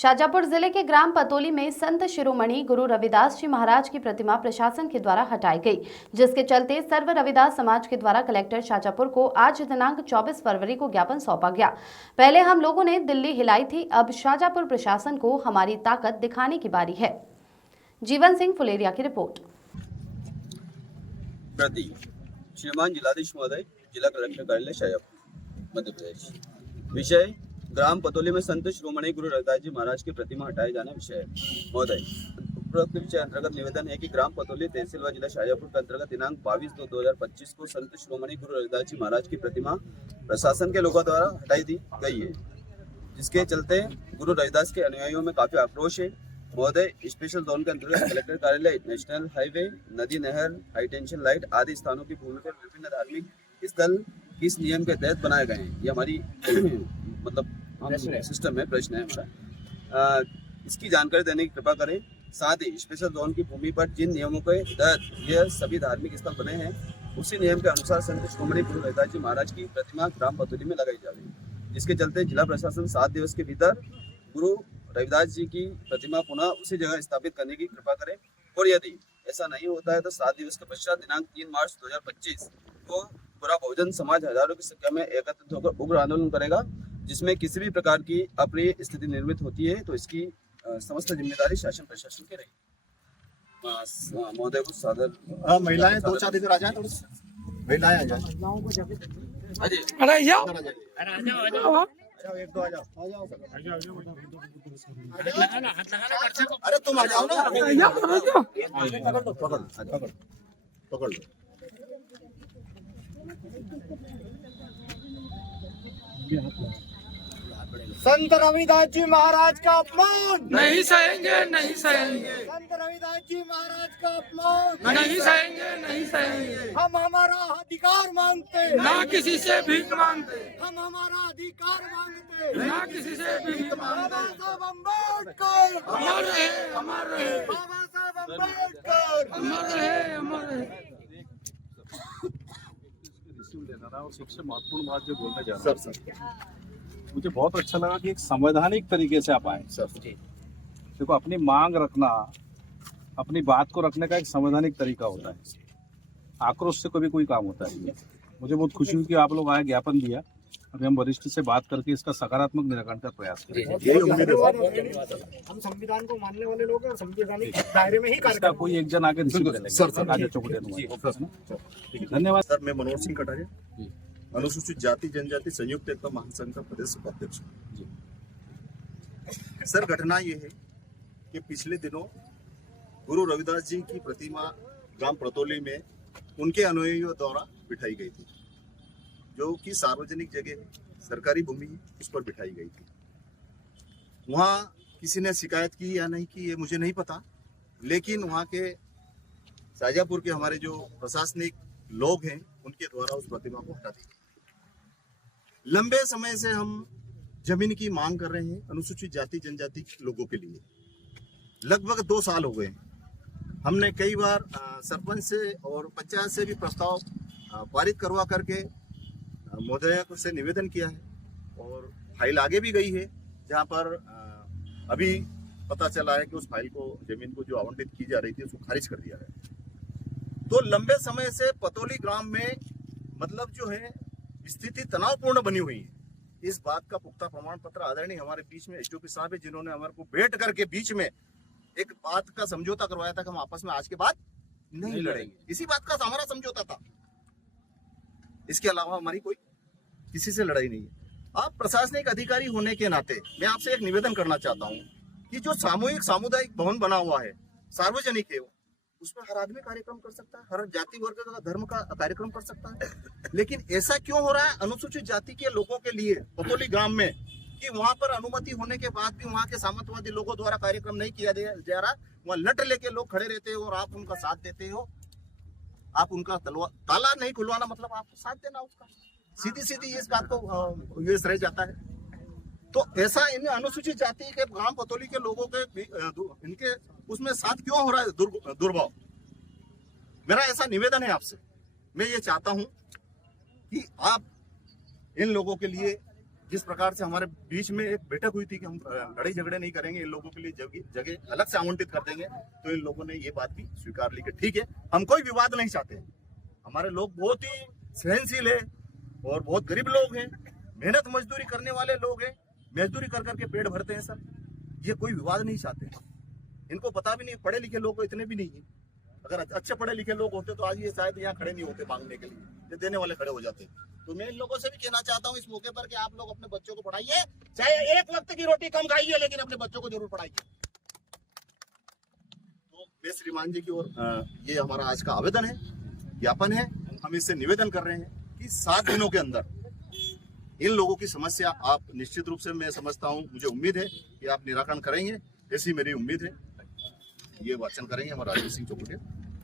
शाजापुर जिले के ग्राम पतोली में संत शिरोमणि गुरु रविदास जी महाराज की प्रतिमा प्रशासन के द्वारा हटाई गई, जिसके चलते सर्व रविदास समाज के द्वारा कलेक्टर शाजापुर को आज दिनांक 24 फरवरी को ज्ञापन सौंपा गया। पहले हम लोगों ने दिल्ली हिलाई थी, अब शाजापुर प्रशासन को हमारी ताकत दिखाने की बारी है। जीवन सिंह फुलेरिया की रिपोर्ट। श्रीमान जिलाधीश महोदय, जिला कलेक्टर कार्यालय शाजापुर, मध्य प्रदेश। विषय ग्राम पतोली में संत शिरोमणि गुरु रविदास जी महाराज की प्रतिमा हटाए जाने विषय महोदय। उपरोक्त विषय अंतर्गत निवेदन है कि ग्राम पतोली तहसील व जिला शाजापुर के अंतर्गत दिनांक 22/2/2025 को संत शिरोमणि गुरु रविदास जी महाराज की प्रतिमा प्रशासन के लोगों द्वारा हटाई दी गई है, जिसके चलते गुरु रविदास के अनुयायियों में काफी आक्रोश है महोदय। स्पेशल जोन के अंतर्गत कलेक्टर कार्यालय, नेशनल हाईवे, नदी, नहर, हाई टेंशन लाइट आदि स्थानों की भूमि पर विभिन्न धार्मिक स्थल किस नियम के तहत बनाए गए हैं, ये हमारी मतलब सिस्टम है, प्रश्न है हमारा। इसकी जानकारी देने की कृपा करें। साथ ही स्पेशल जोन की भूमि पर जिन नियमों के तहत यह सभी धार्मिक स्थल बने हैं, उसी नियम के अनुसार संत शिरोमणि गुरु रविदास जी महाराज की प्रतिमा ग्राम पतोली में लगाई जाएगी, जिसके चलते जिला प्रशासन 7 दिवस के भीतर गुरु रविदास जी की प्रतिमा पुनः उसी जगह स्थापित करने की कृपा करें। और यदि ऐसा नहीं होता है तो 7 दिवस के पश्चात दिनांक 3 मार्च 2025 को पूरा बहुजन समाज हजारों की संख्या में एकत्रित होकर उग्र आंदोलन करेगा, जिसमें किसी भी प्रकार की अप्रिय स्थिति निर्मित होती है तो इसकी समस्त जिम्मेदारी शासन प्रशासन की रहेगी। महोदय को सादर। महिलाएं 2-4 इधर आ जाए, थोड़ी महिलाएं आ जाए। अरे जाओ, एक दो आ जाओ। अरे तुम आ जाओ ना, पकड़ लो। संत रविदास जी महाराज का अपमान नहीं सहेंगे, नहीं सहेंगे। संत रविदास जी महाराज का अपमान नहीं सहेंगे, नहीं सहेंगे। हम हमारा अधिकार मांगते, ना किसी से भीख मांगते, हम हमारा अधिकार मांगते, ना किसी से भीख मांगते। बाबा साहब अम्बेडकर अमर रहे, अमर रहे, बाबा साहब अम्बेडकर अमर रहे, अमर रहे। और सबसे महत्वपूर्ण बात जो बोलने जा रहा हूं, मुझे बहुत अच्छा लगा कि एक संवैधानिक तरीके से आप आए। देखो, अपनी मांग रखना, अपनी बात को रखने का एक संवैधानिक तरीका होता है, आक्रोश से कभी कोई काम होता है। मुझे बहुत खुशी हुई कि आप लोग आए, ज्ञापन दिया। अभी हम वरिष्ठ से बात करके इसका सकारात्मक निराकरण का प्रयास करेंगे। हम संविधान को मानने वाले लोग हैं, संवैधानिक दायरे में ही कार्य। कोई एक जन आगे धन्यवाद सर। मैं मनोज सिंह कटारिया, अनुसूचित जाति जनजाति संयुक्त एकता महासंघ का प्रदेश उपाध्यक्ष। सर, घटना ये है कि पिछले दिनों गुरु रविदास जी की प्रतिमा ग्राम पतोली में उनके अनुयायियों द्वारा बिठाई गई थी, जो कि सार्वजनिक जगह सरकारी भूमि उस पर बिठाई गई थी। वहाँ किसी ने शिकायत की या नहीं की ये मुझे नहीं पता, लेकिन वहाँ के शाजापुर के हमारे जो प्रशासनिक लोग हैं उनके द्वारा उस प्रतिमा को हटा दी गई। लंबे समय से हम जमीन की मांग कर रहे हैं अनुसूचित जाति जनजाति लोगों के लिए, लगभग 2 साल हो गए। हमने कई बार सरपंच से और पंचायत से भी प्रस्ताव पारित करवा करके महोदय से निवेदन किया है, और फाइल आगे भी गई है, जहां पर अभी पता चला है कि उस फाइल को, जमीन को जो आवंटित की जा रही थी, उसको खारिज कर दिया है। तो लंबे समय से पतोली ग्राम में मतलब जो है स्थिति तनावपूर्ण बनी हुई है। इस बात का पुख्ता प्रमाण पत्र आदरणीय हमारे बीच में एसडीओपी साहब है, जिन्होंने हमारे को बैठ करके बीच में एक बात का समझौता करवाया था कि हम आपस में आज के बाद नहीं लड़ेंगे। इसी बात का हमारा समझौता था, इसके अलावा हमारी कोई किसी से लड़ाई नहीं है। आप प्रशासनिक अधिकारी होने के नाते मैं आपसे एक निवेदन करना चाहता हूँ कि जो सामुदायिक भवन बना हुआ है, सार्वजनिक है, उसमें हर आदमी कार्यक्रम कर सकता है, हर जाति वर्ग का धर्म का कार्यक्रम कर सकता है। लेकिन ऐसा क्यों हो रहा है अनुसूचित जाति के लोगों के लिए पतोली ग्राम में, कि वहां पर अनुमति होने के बाद भी वहां के सामंतवादी लोगों द्वारा कार्यक्रम नहीं किया जा रहा। वहां लट लेके लोग खड़े रहते हो और आप उनका साथ देते हो। आप उनका ताला नहीं खुलवाना मतलब आप साथ देना उसका, सीधी इस बात को यूएस रह जाता है। तो ऐसा इन अनुसूचित जाति के ग्राम पतोली के लोगों के इनके उसमें साथ क्यों हो रहा है दुर्भाव? मेरा ऐसा निवेदन है आपसे। मैं ये चाहता हूं कि आप इन लोगों के लिए जिस प्रकार से हमारे बीच में एक बैठक हुई थी कि हम लड़ाई झगड़े नहीं करेंगे, इन लोगों के लिए जगह अलग से आवंटित कर देंगे, तो इन लोगों ने ये बात भी स्वीकार ली कि ठीक है, हम कोई विवाद नहीं चाहते। हमारे लोग बहुत ही सहनशील है और बहुत गरीब लोग हैं, मेहनत मजदूरी करने वाले लोग हैं, मजदूरी कर करके पेट भरते हैं सर। ये कोई विवाद नहीं चाहते। इनको पता भी नहीं, पढ़े लिखे लोग इतने भी नहीं है। अगर अच्छे पढ़े लिखे लोग होते तो आज ये शायद यहाँ खड़े नहीं होते मांगने के लिए, ये देने वाले खड़े हो जाते। तो मैं इन लोगों से भी कहना चाहता हूँ इस मौके पर कि आप लोग अपने बच्चों को पढ़ाइए, चाहे एक वक्त की रोटी कम खाइए, लेकिन अपने बच्चों को जरूर पढ़ाइए। तो मैं श्रीमान जी की ओर ये हमारा आज का आवेदन है, ज्ञापन है। हम इससे निवेदन कर रहे हैं कि 7 दिनों के अंदर इन लोगों की समस्या आप निश्चित रूप से, मैं समझता हूँ, मुझे उम्मीद है कि आप निराकरण करेंगे, ऐसी मेरी उम्मीद है। ये वाचन करेंगे हमारे राजेश सिंह चौकुटिया।